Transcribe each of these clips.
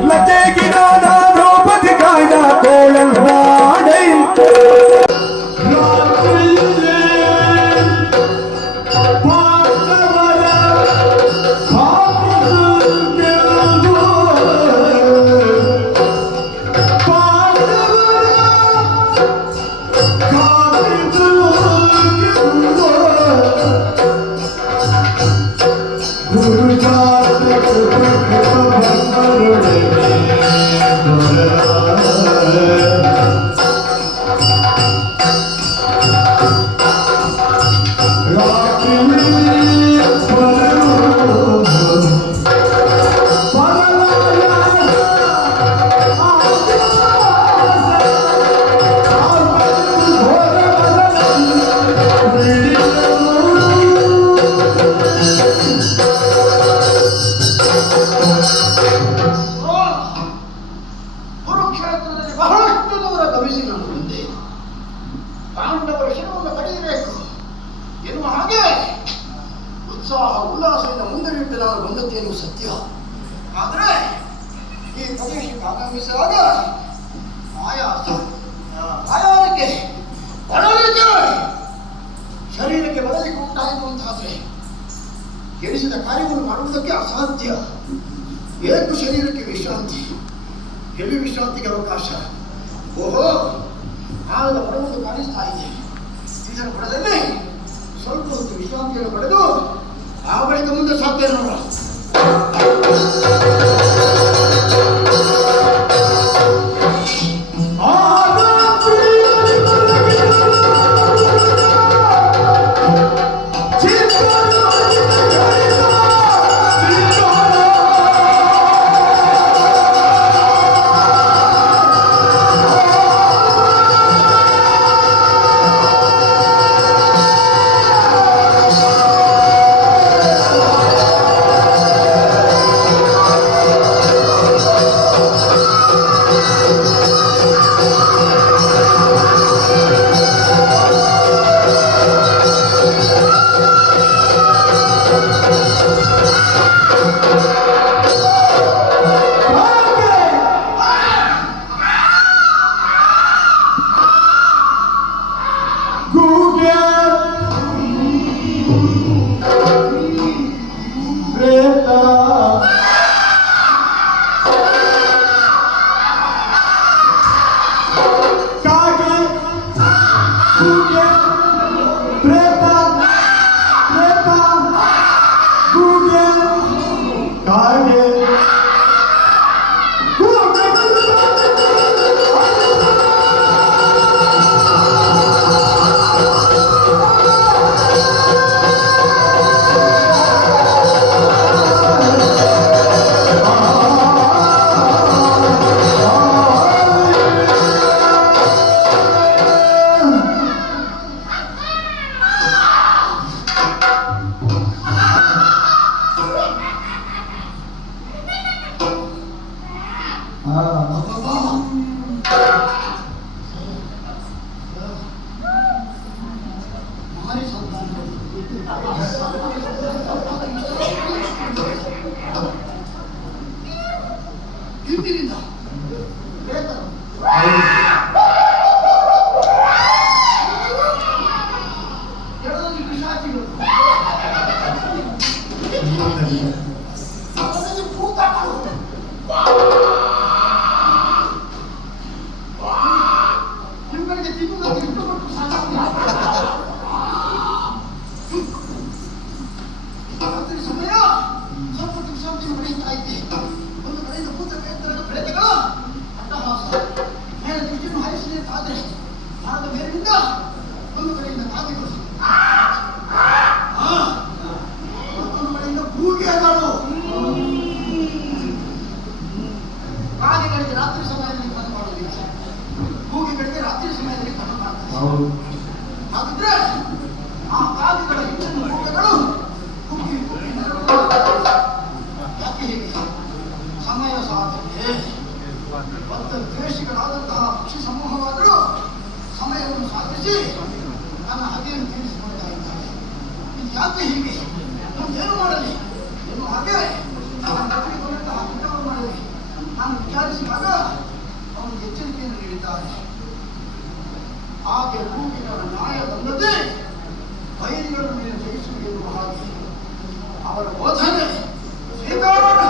Let's take it on. ಕಾರ್ಯವನ್ನು ಮಾಡುವುದಕ್ಕೆ ಅಸಾಧ್ಯ. ಏಕು ಶರೀರಕ್ಕೆ ವಿಶ್ರಾಂತಿ. ಹೆವಿ ವಿಶ್ರಾಂತಿಗೆ ಅವಕಾಶ. ಓಹೋ, ಆಳದ ಬಡವೊಂದು ಕಾಣಿಸ್ತಾ ಇದೆ. ಇದರ ಬಡದಲ್ಲಿ ಸ್ವಲ್ಪ ಒಂದು ವಿಶ್ರಾಂತಿಯನ್ನು ಪಡೆದು ಆ ಬಳಿಕ ಮುಂದೆ ಸಾಧ್ಯ ನೋಡ ハハハハ! ಹೌದು. ಆ ಕಾಲಗಳ ಹಿಂದಿನ ಮುಖಗಳು ಕುಗ್ಗಿ ಯಾಕೆ ಹೀಗೆ? ಸಮಯ ಸಾಧನೆ ಮತ್ತು ದ್ವೇಷಿಗಳಾದಂತಹ ಪಕ್ಷಿ ಸಮೂಹವಾದರೂ ಸಮಯವನ್ನು ಸಾಧಿಸಿ ನನ್ನ ಹಾಗೆಯನ್ನು ತೀರಿಸಿಕೊಳ್ತಾ ಇದ್ದಾರೆ. ಇದು ಯಾಕೆ ಹೀಗೆ? ಏನು ಮಾಡಲಿ? ಏನು ಹಾಗೆ? ನಾನು ಕಟ್ಟಿಕೊಂಡಂತಹ ಮಾಡಲಿ. ನಾನು ವಿಚಾರಿಸಿದಾಗ ಅವನಿಗೆ ಎಚ್ಚರಿಕೆಯನ್ನು ನೀಡಿದ್ದಾರೆ ಹಾಗೆ ಹೂವಿನ ನ್ಯಾಯವಲ್ಲದೆ ಬಯಲುಗಳ ಮೇಲೆ ಜಯಿಸು ಎಂದು ಹಾಗೆ ಅವರ ಬೋಧನೆ ಸ್ವೀಕಾರ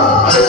Thank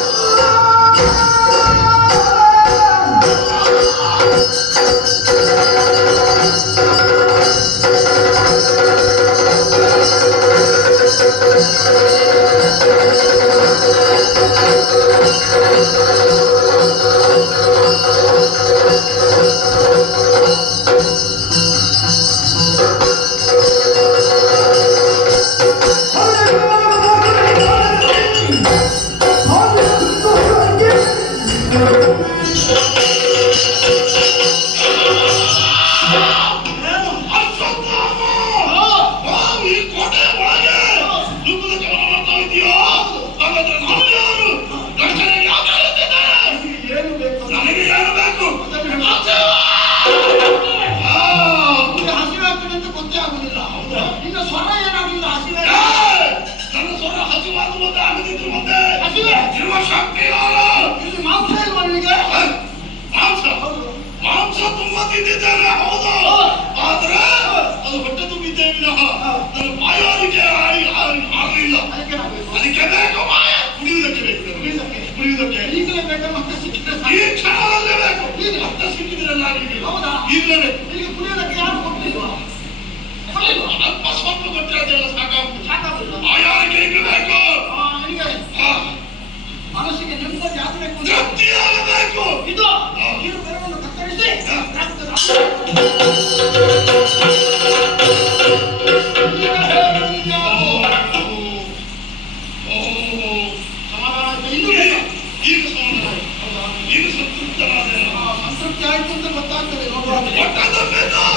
ಮಾಂಸ ತುಂಬ ತಿಂದಿದ್ದೇನೆ ಹೌದು ಆದರೆ ಅದು ಹೊಟ್ಟೆ ತುಂಬಿದ್ದೇ ನನ್ನ ಬಾಯಾರಿಗೆ ಆಗಲಿಲ್ಲ ಅದಕ್ಕೆ ಬೇಕು ಮಾಯ ಕುಡಿಯುವುದಕ್ಕೆ ಬೇಕು ಕುಡಿಯುವುದಕ್ಕೆ ಈಗಲೇ ಬೇಕು ಮತ್ತೆ ಸಿಕ್ಕಿದ್ರೆ ಈ ಕ್ಷಣದಲ್ಲೇ ಬೇಕು. ಸಿಕ್ಕಿದ್ರೆ ನಾನು ಹೌದಾ? ಈಗಲೇ ಈಗ ಕುಡಿಯೋದಕ್ಕೆ ಯಾರು ಕೊಟ್ಟಿಲ್ವಾ? Bota no final!